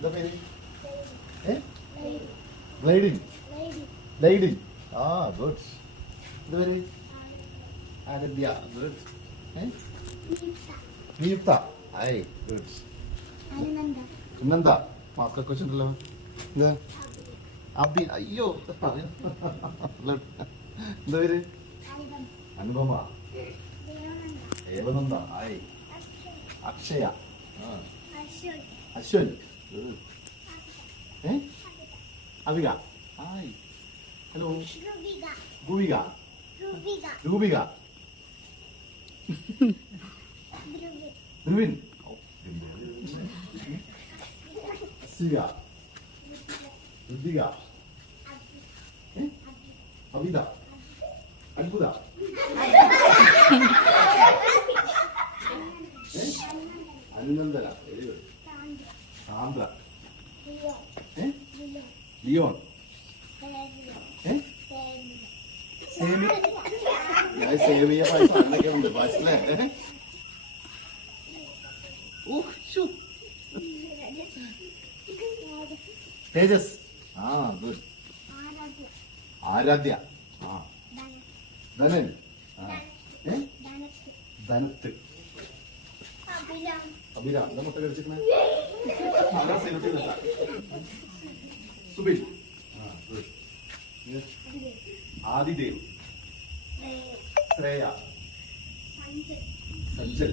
എന്താ പേര്? ഗ്ലൈഡിൻ. ലൈഡിൻ. ആ ഗുഡ്. എന്താ പേര്? ആരബ്യ. ഗുഡ്. നിയുക്ത. ഐ ഗുഡ്. പിന്നെന്താ മാസ്ക് ഒക്കെ വെച്ചിട്ടുണ്ടല്ലോ. എന്താ അബി? അയ്യോ എന്താ പേര്? അനുപമ. ഏവനന്ദ. ഐ Akshaya. Ashwan. Avika. Hi. Hello. Guvika. Rupika. Dhruvin. Sika. Ritika. Avita. Adbhuta. Anunandana. Sandra. Leon. സേമിയ പായസം എന്നൊക്കെ ഉണ്ട് പായസല്ലേ. തേജസ്. ആ ഗുഡ്. ആരാധ്യ. ആ ധനൻ. ധനത്ത്. അഭിരാം. എന്താ മുട്ട കഴിച്ചിരിക്കണേ? സുബിൻ. ആദിദേവ്. ശ്രേയ. സജ്ജൽ.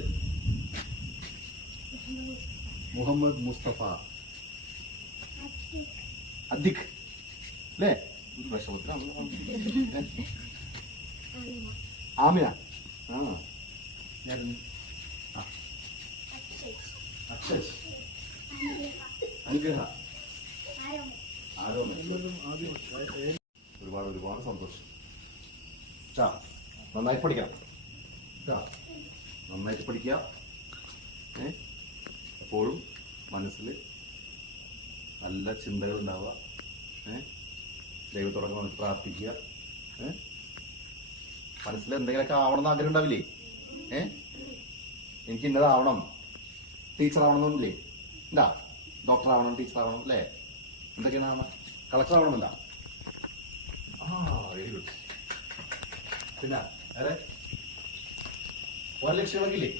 മുഹമ്മദ് മുസ്തഫ. അദിഖ് അല്ലേ? ആമിന. ആ അക്ഷയ്. അനുഗ്രഹ. ഒരുപാട് ഒരുപാട് സന്തോഷം. നന്നായി പഠിക്കണം. നന്നായിട്ട് പഠിക്കുക. എപ്പോഴും മനസ്സിൽ നല്ല ചിന്തകൾ ഉണ്ടാവുക. ദൈവത്തോടൊക്കെ പ്രാർത്ഥിക്കുക. മനസ്സിൽ എന്തെങ്കിലുമൊക്കെ ആവണം എന്ന് ആഗ്രഹം ഉണ്ടാവില്ലേ? എനിക്ക് ഇന്നതാവണം, ടീച്ചർ ആവണമെന്നില്ലേ? എന്താ ഡോക്ടർ ആവണം, ടീച്ചർ ആവണം അല്ലേ? എന്തൊക്കെയാണ് ആവണം? കളക്ടർ ആവണമെന്നില്ല? Very good. പിന്നെ വേറെ ഓരോ ലക്ഷ്യങ്ങളൊക്കെ ഇല്ലേ?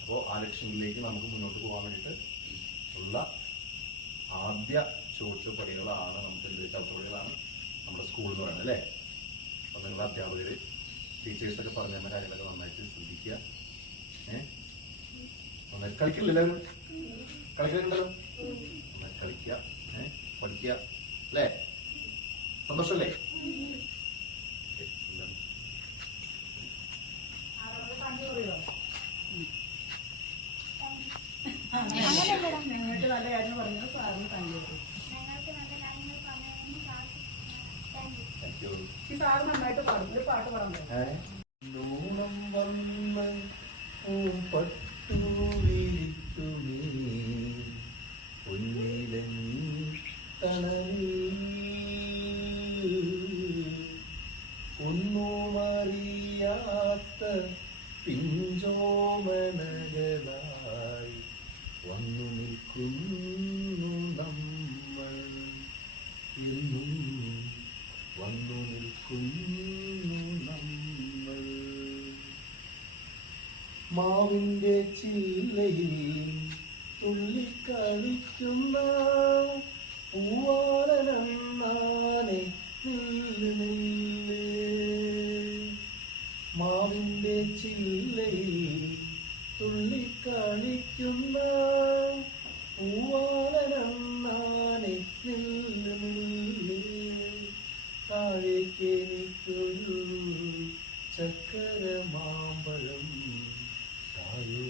അപ്പോൾ ആ ലക്ഷ്യങ്ങളിലേക്ക് നമുക്ക് മുന്നോട്ട് പോകാൻ വേണ്ടിയിട്ട് ഉള്ള ആദ്യ ചുവടുപടികളാണ് നമുക്ക് ചവിട്ടുപടികളാണ് നമ്മുടെ സ്കൂൾ എന്ന് പറയുന്നത് അല്ലേ? അപ്പം നിങ്ങളുടെ അധ്യാപകർ ടീച്ചേഴ്സൊക്കെ പറഞ്ഞു തന്ന കാര്യങ്ങളൊക്കെ നന്നായിട്ട് ശ്രദ്ധിക്കുക. നന്നായിട്ട് കളിക്കില്ലല്ലോ? കളിക്കുന്നുണ്ടല്ലോ? നന്നായിട്ട് കളിക്കുക, പഠിക്കുക അല്ലേ? സന്തോഷമല്ലേ? നല്ല കാര്യം പറഞ്ഞു സാറിന് താങ്ക് യു. ഈ സാറ് നന്നായിട്ട് പാടും. ഒരു പാട്ട് പാടാൻ ഒന്നുമറിയാത്ത പിഞ്ചോമനകളായി വന്നു നിൽക്കുന്നു നമ്മൾ, എന്നും വന്നു നിൽക്കുന്നു നമ്മൾ. മാവിന്റെ ചില്ലയിൽ തുള്ളിക്കളിക്കുന്ന പൂവാലനാനെ നില്ല് നില്ല്. മാവിന്റെ ചില്ലയിൽ തുള്ളിക്കളിക്കുന്ന പൂവാലനാനെ നില്ല് നില്ല്. താഴേക്കെനിക്കൊരു ചക്കര മാമ്പഴം താഴെ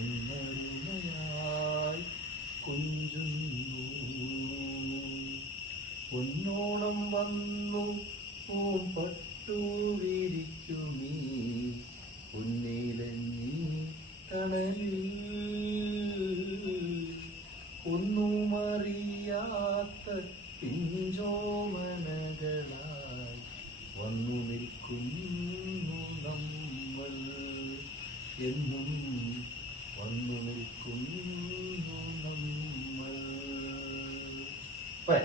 എന്നരുമയായി കൊഞ്ചുന്നു. പൊന്നോണം വന്നു പൂമ്പട്ടൂരിക്കുമീ പൊന്നിലഞ്ഞി തണലിൽ. ഒന്നുമറിയാത്ത പിഞ്ചോമനകളായി വന്നു നിൽക്കുന്നു നമ്മൾ, എന്നും വന്നു നിൽക്കുന്നു നമ്മൾ. പോരെ